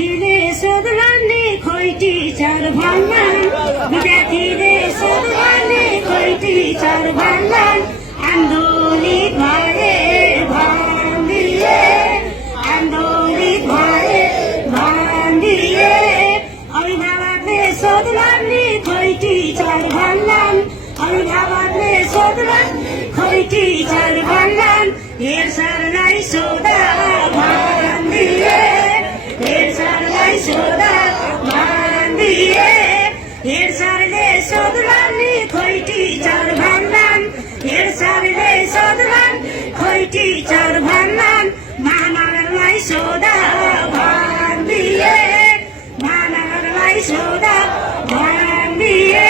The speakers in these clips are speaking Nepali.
विद्यार्थीले सोध्लान् खोइ टिचर भन्लान् विद्यार्थीले सोध्लान् खोइ टिचर भन्लान् आन्दोलित भए भन्दिए आन्दोलित भए भन्दिए अभिभावकले सोध्लान् खोइ टिचर भन्लान् अभिभावकले सोध्लान् खोइ टिचर भन्लान् हेर सरलाई सोधा भन्दिए हेर सरलाई सोधा भन्दिए हेर सरले सोध्लान् खोइ टिचर भन्लान् हेर सरले सोध्लान् खोइ टिचर भन्लान् महानगरलाई सोधा भन्दिए महानगरलाई सोधा भन्दिए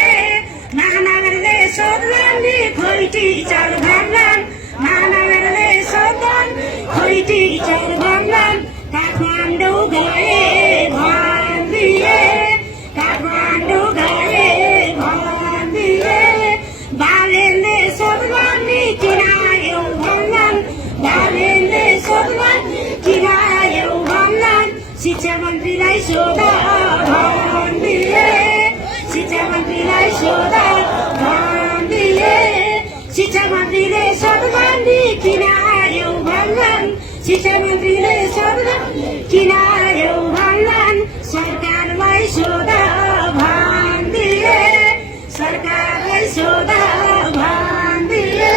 महानगरले सोध्लान् खोइ टिचर भन्लान् महानगरले सोध्लान् खोइ टिचर भन्लान् काठमाडौँ गए भन्दिए काठमाडौँ गए भन्दिए बालेनले सोध्लान् किन आयौ भन्लान् बालेनले सोध्लान् किन आयौ भन्लान् शिक्षा मन्त्रीलाई सोधा भन्दिए शिक्षा मन्त्रीलाई सोधा भन्दिए शिक्षा मन्त्रीले सोध्लान् किन आयौ भन्लान् शिक्षा मन्त्रीले सोध्लान् किन आयौ भन्लान् सरकारलाई सोधा भन्दिए सरकारलाई सोधा भन्दिए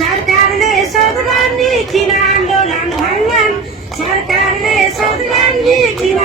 सरकारले सोध्लान् किन आन्दोलन भन्लान् सरकारले सोध्लान् किन